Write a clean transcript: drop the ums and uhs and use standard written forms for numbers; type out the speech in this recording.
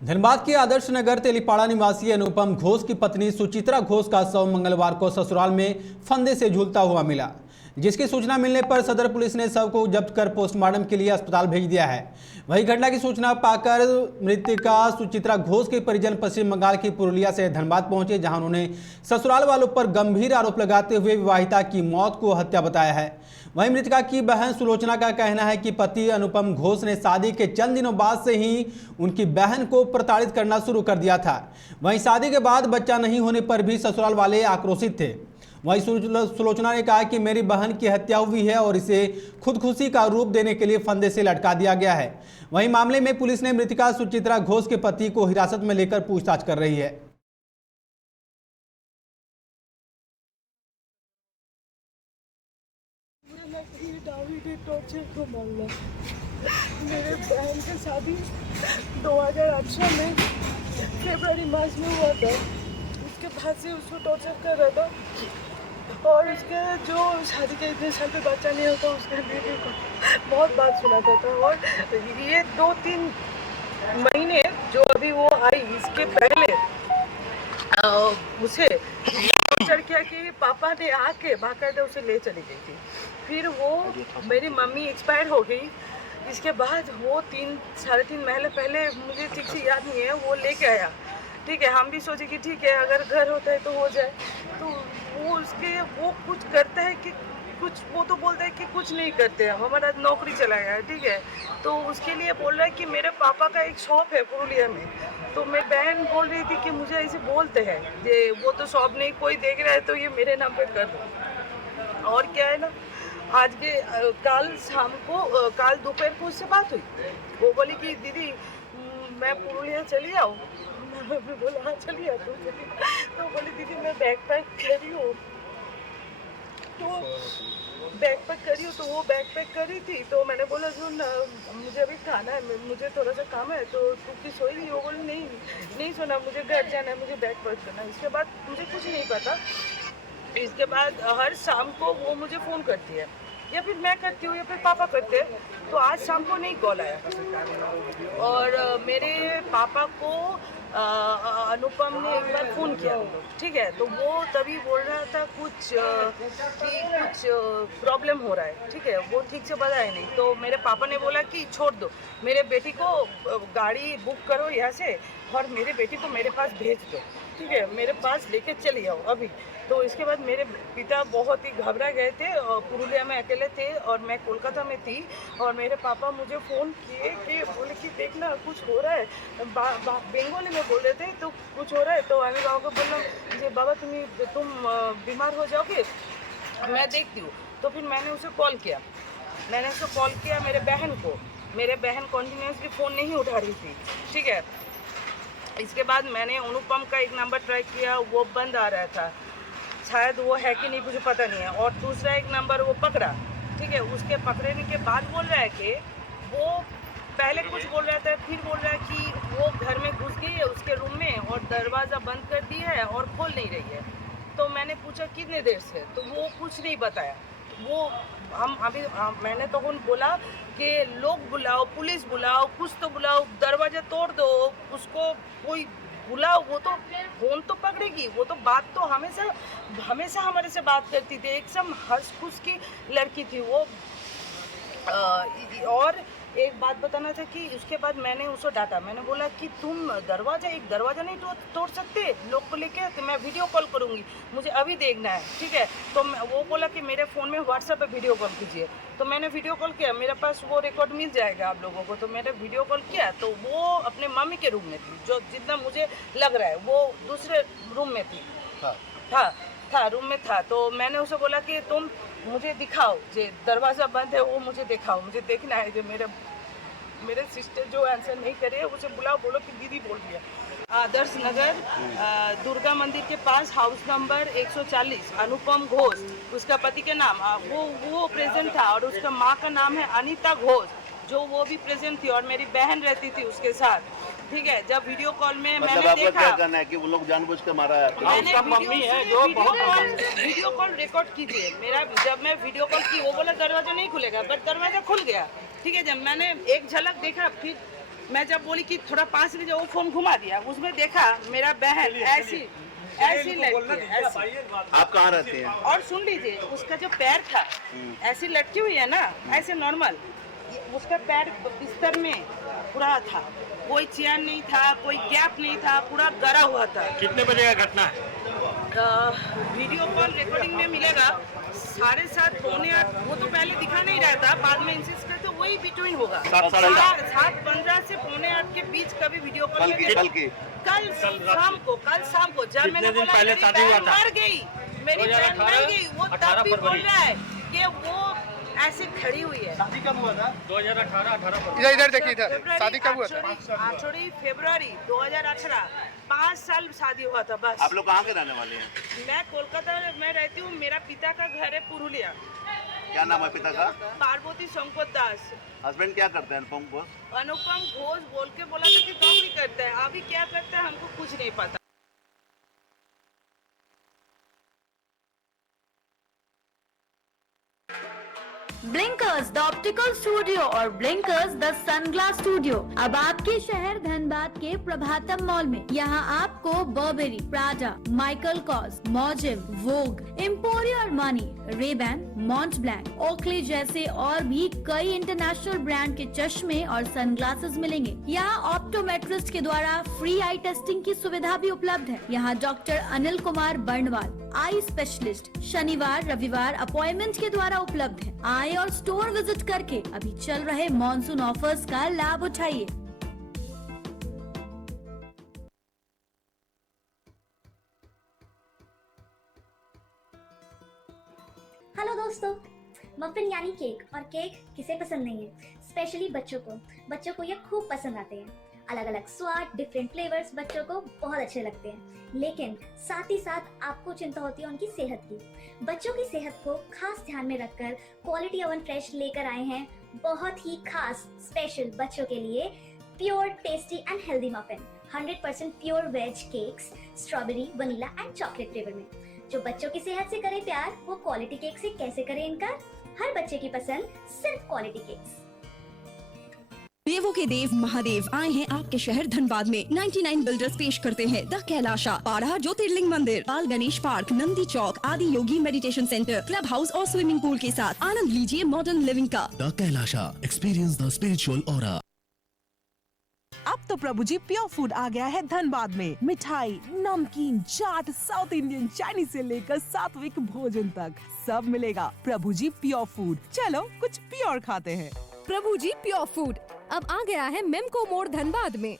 धनबाद के आदर्श नगर तेलीपाड़ा निवासी अनुपम घोष की पत्नी सुचित्रा घोष का शव मंगलवार को ससुराल में फंदे से झूलता हुआ मिला, जिसकी सूचना मिलने पर सदर पुलिस ने शव को जब्त कर पोस्टमार्टम के लिए अस्पताल भेज दिया है। वहीं घटना की सूचना पाकर मृतका सुचित्रा घोष के परिजन पश्चिम बंगाल की पुरुलिया से धनबाद पहुंचे, जहां उन्होंने ससुराल वालों पर गंभीर आरोप लगाते हुए विवाहिता की मौत को हत्या बताया है। वहीं मृतका की बहन सुलोचना का कहना है कि पति अनुपम घोष ने शादी के चंद दिनों बाद से ही उनकी बहन को प्रताड़ित करना शुरू कर दिया था। वहीं शादी के बाद बच्चा नहीं होने पर भी ससुराल वाले आक्रोशित थे। वहीं सुलोचना ने कहा कि मेरी बहन की हत्या हुई है और इसे खुदकुशी का रूप देने के लिए फंदे से लटका दिया गया है। वहीं मामले में पुलिस ने मृतका सुचित्रा घोष के पति को हिरासत में लेकर पूछताछ कर रही है। मेरे बहन की शादी 2018 में फरवरी मार्च में हुआ था। उसके बाद से उसको टॉर्चर कर रहा था और उसके जो शादी के इतने साल पे बच्चा नहीं होता उसने बेबी को बहुत बात सुनाता था। और ये 2-3 महीने जो अभी वो आई इसके पहले उसे टॉर्चर किया कि पापा ने आके बाकायदा उसे ले चली गई थी। फिर वो मेरी मम्मी एक्सपायर हो गई। इसके बाद वो 3-3.5 महीने पहले, मुझे ठीक से याद नहीं है, वो लेके आया। ठीक है, हम भी सोचे कि ठीक है अगर घर होता है तो हो जाए। तो वो कुछ करता है कि कुछ, वो तो बोलता है कि कुछ नहीं करते, हमारा नौकरी चला गया है। ठीक है, तो उसके लिए बोल रहा है कि मेरे पापा का एक शॉप है पुरुलिया में। तो मेरी बहन बोल रही थी कि मुझे ऐसे बोलते हैं ये वो तो शॉप नहीं, कोई देख रहा है तो ये मेरे नाम पे कर दो। और क्या है ना, आज के कल शाम को, कल दोपहर को उससे बात हुई। वो बोली कि दीदी मैं पुरुलिया चली आऊँ। मैं बोला हाँ चली आ तू। तो बोली दीदी मैं बैग पैक कर रही हूँ, तो बैग पैक करी हो। तो वो बैग पैक करी थी। तो मैंने बोला सुन मुझे अभी खाना है, मुझे थोड़ा सा काम है, तो तू की सोई रही। वो बोली नहीं सोना, मुझे घर जाना है, मुझे बैग पैक करना है। इसके बाद मुझे कुछ नहीं पता। इसके बाद हर शाम को वो मुझे फ़ोन करती है, या फिर मैं करती हूँ या फिर पापा करते हैं। तो आज शाम को नहीं कॉल आया। और मेरे पापा को अनुपम ने एक बार फ़ोन किया, ठीक है, तो वो तभी बोल रहा था कुछ प्रॉब्लम हो रहा है। ठीक है, वो ठीक से बताया नहीं। तो मेरे पापा ने बोला कि छोड़ दो, मेरे बेटी को गाड़ी बुक करो यहाँ से और मेरे बेटी को मेरे पास भेज दो। ठीक है, मेरे पास लेके चली आओ अभी। तो इसके बाद मेरे पिता बहुत ही घबरा गए थे और पुरुलिया में अकेले थे और मैं कोलकाता में थी। और मेरे पापा मुझे फ़ोन किए कि बोले कि देखना कुछ हो रहा है, बंगाली में बोल रहे थे, तो कुछ हो रहा है। तो अमी बाबा को बोला जी बाबा तुम बीमार हो जाओगे, मैं देखती हूँ। तो फिर मैंने उसे कॉल किया, मेरे बहन कॉन्टीन्यूसली फ़ोन नहीं उठा रही थी। ठीक है, इसके बाद मैंने अनुपम का एक नंबर ट्राई किया, वो बंद आ रहा था, शायद वो है कि नहीं मुझे पता नहीं है। और दूसरा एक नंबर वो पकड़ा। ठीक है, उसके पकड़ने के बाद बोल रहा है कि वो पहले कुछ बोल रहा था, फिर बोल रहा है कि वो घर में घुस गई है उसके रूम में और दरवाज़ा बंद कर दिया है और खोल नहीं रही है। तो मैंने पूछा कितने देर से, तो वो कुछ नहीं बताया। वो मैंने तो बोला कि लोग बुलाओ, पुलिस बुलाओ, कुछ तो बुलाओ, दरवाज़ा तोड़ दो, उसको कोई बुलाओ, वो तो फ़ोन तो पकड़ेगी। वो तो बात तो हमेशा हमारे से बात करती थी, एकदम हंस खुश की लड़की थी वो। और एक बात बताना था कि उसके बाद मैंने उसको डांटा। मैंने बोला कि तुम एक दरवाज़ा नहीं तोड़ सकते लोग को लेके, तो मैं वीडियो कॉल करूँगी, मुझे अभी देखना है। ठीक है, तो वो बोला कि मेरे फ़ोन में व्हाट्सएप पे वीडियो कॉल कीजिए। तो मैंने वीडियो कॉल किया, मेरे पास वो रिकॉर्ड मिल जाएगा आप लोगों को। तो मैंने वीडियो कॉल किया तो वो अपने मम्मी के रूम में थी, जो जितना मुझे लग रहा है वो दूसरे रूम में थी, रूम में था। तो मैंने उसे बोला कि तुम मुझे दिखाओ, जो दरवाज़ा बंद है वो मुझे दिखाओ, मुझे देखना है। जो मेरे सिस्टर जो आंसर नहीं करे उसे बुलाओ, बोलो कि दीदी बोल दिया। आदर्श नगर दुर्गा मंदिर के पास हाउस नंबर 140, अनुपम घोष उसका पति के नाम, वो प्रेजेंट था। और उसका माँ का नाम है अनीता घोष, जो वो भी प्रेजेंट थी और मेरी बहन रहती थी उसके साथ। ठीक है, जब वीडियो कॉल में मैंने देखा, क्या कहना है कि वो लोग जानबूझ के मारा है? मैंने वीडियो कॉल रिकॉर्ड कीजिए मेरा। जब मैं वीडियो कॉल की, वो बोला दरवाजा नहीं खुलेगा, बट दरवाजा खुल गया। ठीक है, जब मैंने एक झलक देखा, फिर मैं जब बोली कि थोड़ा पास लीजिए, वो फोन घुमा दिया, उसमें देखा मेरा बहन ऐसी लटकी है, ऐसी। आप कहाँ रहते हैं? और सुन लीजिए, उसका जो पैर था ऐसी लटकी हुई है ना, ऐसे नॉर्मल, उसका पैर बिस्तर में पूरा था, कोई चैन नहीं था, कोई गैप नहीं था, पूरा गड़ा हुआ था। कितने बजे का घटना है? वीडियो कॉल रिकॉर्डिंग में मिलेगा 7:30 पौने 8, वो तो पहले दिखा नहीं रहा था, बाद में इंसिस्ट करते वही बिटवीन होगा। 7:15 से पौने 8 के बीच का भी वीडियो कॉल कल शाम को जब मैंने बोला मेरी बहन मर गई, वो तब भी बोल रहा है कि वो ऐसे खड़ी हुई है। शादी कब हुआ था? 2018 इधर देखिए, इधर शादी कब हुआ था? 8 फरवरी 2018, 5 साल शादी हुआ था बस। आप लोग कहाँ के रहने वाले हैं? मैं कोलकाता में रहती हूँ, मेरा पिता का घर है पुरुलिया। क्या नाम है पिता का? पार्वती शंकर दास। हस्बैंड क्या करते हैं अनुपम घोष? अनुपम घोष बोल के बोला था कि नौकरी करता है, अभी क्या करता है हमको कुछ नहीं पता। ब्लिंकर्स द ऑप्टिकल स्टूडियो और ब्लिंकर्स द सनग्लास स्टूडियो अब आपके शहर धनबाद के प्रभातम मॉल में। यहाँ आपको बर्बेरी, प्राडा, माइकल कॉस, मॉजिव, Vogue, Emporio Armani, Ray Ban, Mont Blanc, Oakley जैसे और भी कई इंटरनेशनल ब्रांड के चश्मे और सनग्लासेस मिलेंगे। यहाँ ऑप्टोमेट्रिस्ट के द्वारा फ्री आई टेस्टिंग की सुविधा भी उपलब्ध है। यहाँ doctor Anil Kumar Barnwal eye specialist शनिवार रविवार अपॉइंटमेंट के द्वारा उपलब्ध है। आए और स्टोर विजिट करके अभी चल रहे मॉनसून ऑफर्स का लाभ उठाइए। हेलो दोस्तों, मफिन यानी केक, और केक किसे पसंद नहीं है, स्पेशली बच्चों को ये खूब पसंद आते हैं। अलग अलग स्वाद, डिफरेंट फ्लेवर्स बच्चों को बहुत अच्छे लगते हैं, लेकिन साथ ही साथ आपको चिंता होती है उनकी सेहत की। बच्चों की सेहत को खास ध्यान में रखकर क्वालिटी ओवन फ्रेश लेकर आए हैं बहुत ही खास स्पेशल बच्चों के लिए pure tasty and healthy muffin, 100% pure veg cakes, strawberry, vanilla and chocolate flavour में। जो बच्चों की सेहत से करे प्यार, वो क्वालिटी केक से कैसे करे इनकार। हर बच्चे की पसंद, सिर्फ क्वालिटी केक्स। देवों के देव महादेव आए हैं आपके शहर धनबाद में। 99 बिल्डर्स पेश करते हैं द कैलाशा, पारा ज्योतिर्लिंग मंदिर, बाल गणेश पार्क, नंदी चौक, आदि योगी मेडिटेशन सेंटर, क्लब हाउस और स्विमिंग पूल के साथ आनंद लीजिए मॉडर्न लिविंग का। The Kailasa, experience the spiritual aura. अब तो प्रभु जी प्योर फूड आ गया है धनबाद में। मिठाई, नमकीन, चाट, साउथ इंडियन, चाइनीज से लेकर सात्विक भोजन तक सब मिलेगा। प्रभु जी प्योर फूड, चलो कुछ प्योर खाते हैं। प्रभु जी प्योर फूड अब आ गया है मेमको मोड़ धनबाद में।